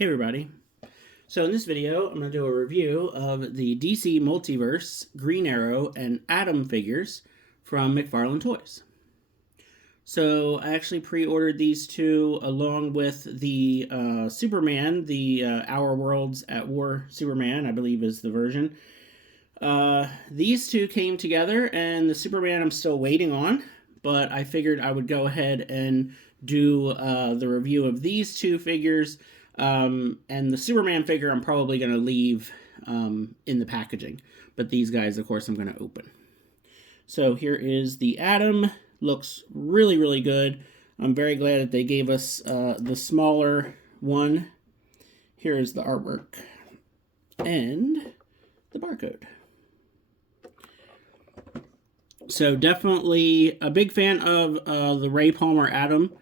Hey everybody. So in this video, I'm going to do a review of the DC Multiverse Green Arrow and Atom figures from McFarlane Toys. So I actually pre-ordered these two along with the Superman, the Our Worlds at War Superman, I believe is the version. These two came together, and the Superman I'm still waiting on, but I figured I would go ahead and do the review of these two figures. And the Superman figure I'm probably going to leave in the packaging. But these guys, of course, I'm going to open. So here is the Atom. Looks really, really good. I'm very glad that they gave us the smaller one. Here is the artwork and the barcode. So definitely a big fan of the Ray Palmer Atom.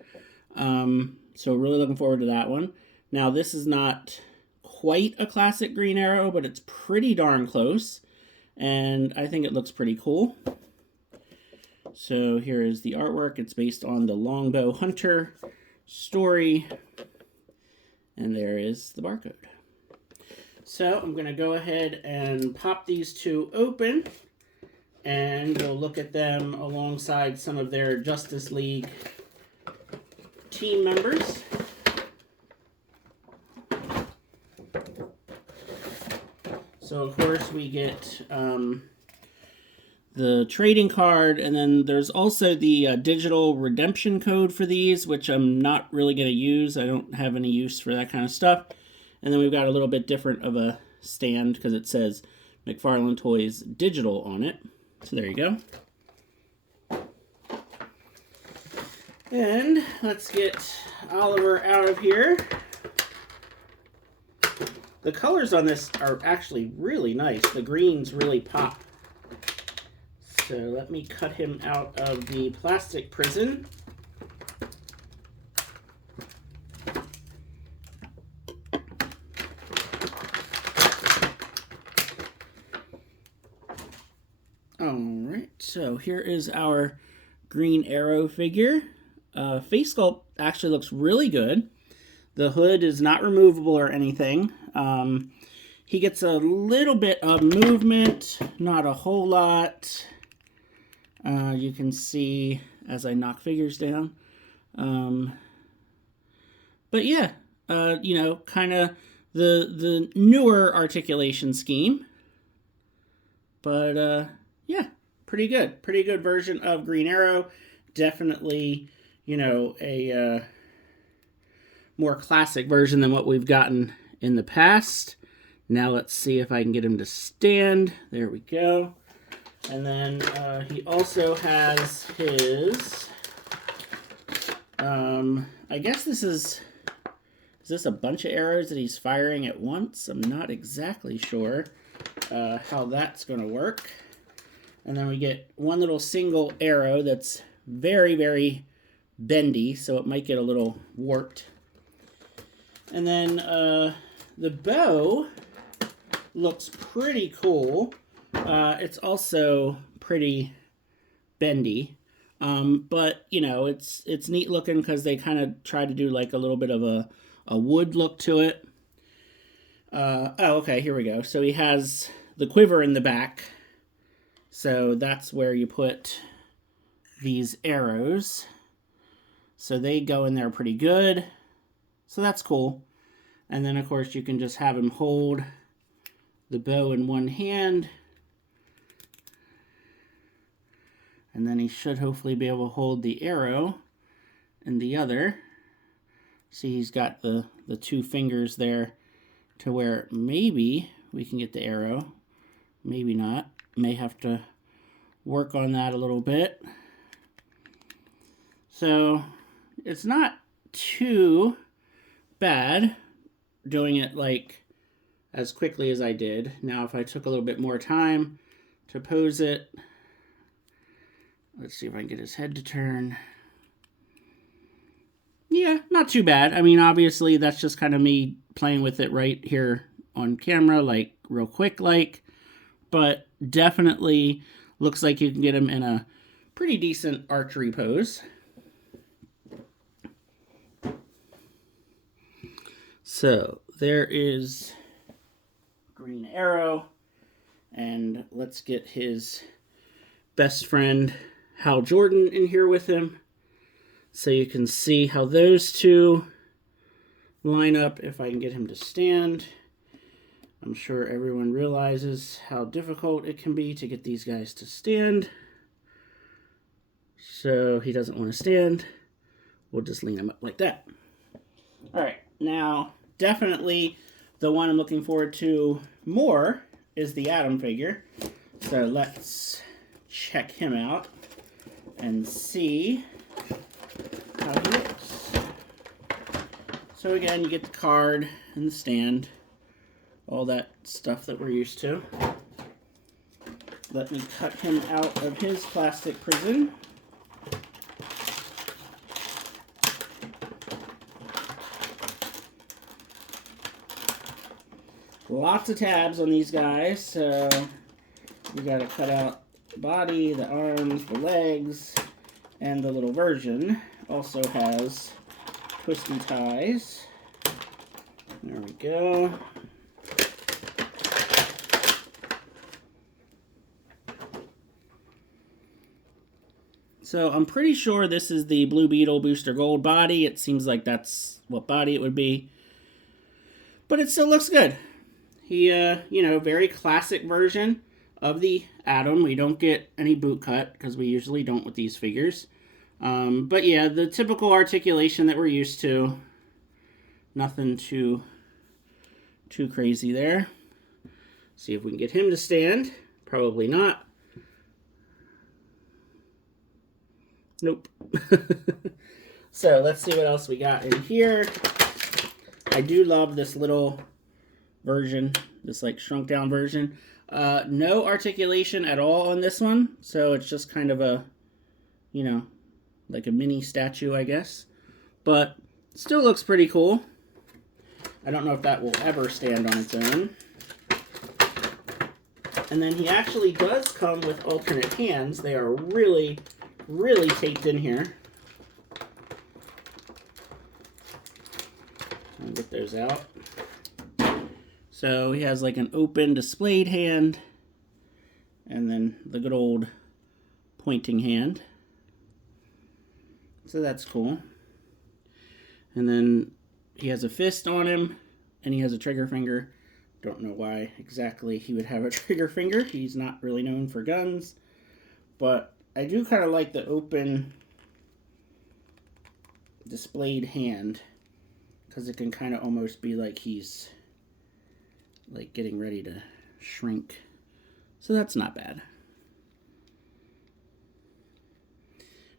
So really looking forward to that one. Now, this is not quite a classic Green Arrow, but it's pretty darn close, and I think it looks pretty cool. So here is the artwork. It's based on the Longbow Hunter story, and there is the barcode. So I'm going to go ahead and pop these two open, and we'll look at them alongside some of their Justice League team members. So, of course, we get the trading card, and then there's also the digital redemption code for these, which I'm not really going to use. I don't have any use for that kind of stuff. And then we've got a little bit different of a stand because it says McFarlane Toys Digital on it. So there you go. And let's get Oliver out of here. The colors on this are actually really nice. The greens really pop. So let me cut him out of the plastic prison. Alright, so here is our Green Arrow figure. Face sculpt actually looks really good. The hood is not removable or anything. He gets a little bit of movement, not a whole lot. You can see as I knock figures down. But yeah, you know, kind of the newer articulation scheme. But yeah, pretty good. Pretty good version of Green Arrow. Definitely, you know, a more classic version than what we've gotten in the past. Now let's see if I can get him to stand. There we go. And then he also has his, I guess this is this a bunch of arrows that he's firing at once? I'm not exactly sure how that's going to work. And then we get one little single arrow that's very, very bendy, so it might get a little warped. And then the bow looks pretty cool. It's also pretty bendy. But, you know, it's neat looking because they kind of try to do like a little bit of a wood look to it. Oh, okay, here we go. So he has the quiver in the back. So that's where you put these arrows. So they go in there pretty good. So that's cool. And then, of course, you can just have him hold the bow in one hand. And then he should hopefully be able to hold the arrow in the other. See, he's got the two fingers there to where maybe we can get the arrow. Maybe not. May have to work on that a little bit. So it's not too bad doing it like as quickly as I did. Now if I took a little bit more time to pose it, let's see if I can get his head to turn. Yeah, not too bad. I mean, obviously that's just kind of me playing with it right here on camera, like real quick like, but definitely looks like you can get him in a pretty decent archery pose. So there is Green Arrow. And let's get his best friend, Hal Jordan, in here with him. So you can see how those two line up if I can get him to stand. I'm sure everyone realizes how difficult it can be to get these guys to stand. So he doesn't want to stand. We'll just lean him up like that. All right, now definitely the one I'm looking forward to more is the Atom figure. So let's check him out and see how he looks. So again, you get the card and the stand, all that stuff that we're used to. Let me cut him out of his plastic prison. Lots of tabs on these guys, so you gotta cut out the body, the arms, the legs, and the little version also has twisty ties. There we go. So I'm pretty sure this is the Blue Beetle Booster Gold body. It seems like that's what body it would be. But it still looks good. He, you know, very classic version of the Atom. We don't get any boot cut, because we usually don't with these figures. But yeah, the typical articulation that we're used to. Nothing too crazy there. See if we can get him to stand. Probably not. Nope. So let's see what else we got in here. I do love this little version, this like shrunk down version. No articulation at all on this one, so it's just kind of a, you know, like a mini statue, I guess. But still looks pretty cool. I don't know if that will ever stand on its own. And then he actually does come with alternate hands. They are really, really taped in here. I'll get those out. So he has like an open displayed hand, and then the good old pointing hand. So that's cool. And then he has a fist on him, and he has a trigger finger. Don't know why exactly he would have a trigger finger. He's not really known for guns. But I do kind of like the open displayed hand, because it can kind of almost be like he's like getting ready to shrink. So that's not bad.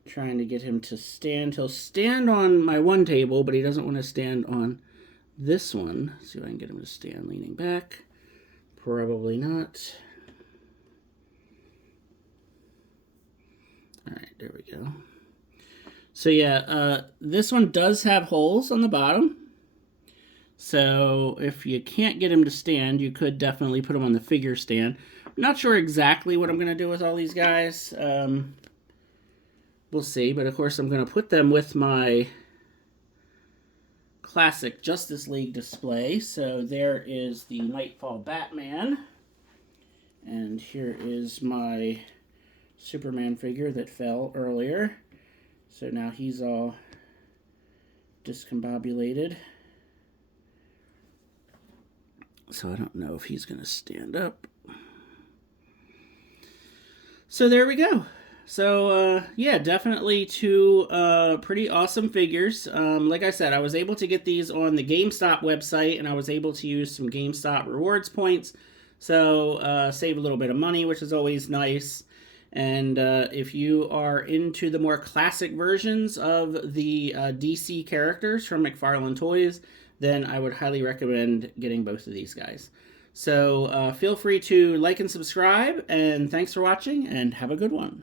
Trying to get him to stand. He'll stand on my one table, but he doesn't want to stand on this one. Let's see if I can get him to stand leaning back. Probably not. All right, there we go. So yeah, this one does have holes on the bottom. So if you can't get him to stand, you could definitely put him on the figure stand. I'm not sure exactly what I'm going to do with all these guys. We'll see, but of course I'm going to put them with my classic Justice League display. So there is the Nightfall Batman. And here is my Superman figure that fell earlier. So now he's all discombobulated. So I don't know if he's going to stand up. So there we go. So, yeah, definitely two pretty awesome figures. Like I said, I was able to get these on the GameStop website, and I was able to use some GameStop rewards points. So, save a little bit of money, which is always nice. And if you are into the more classic versions of the DC characters from McFarlane Toys, then I would highly recommend getting both of these guys. So feel free to like and subscribe, and thanks for watching, and have a good one.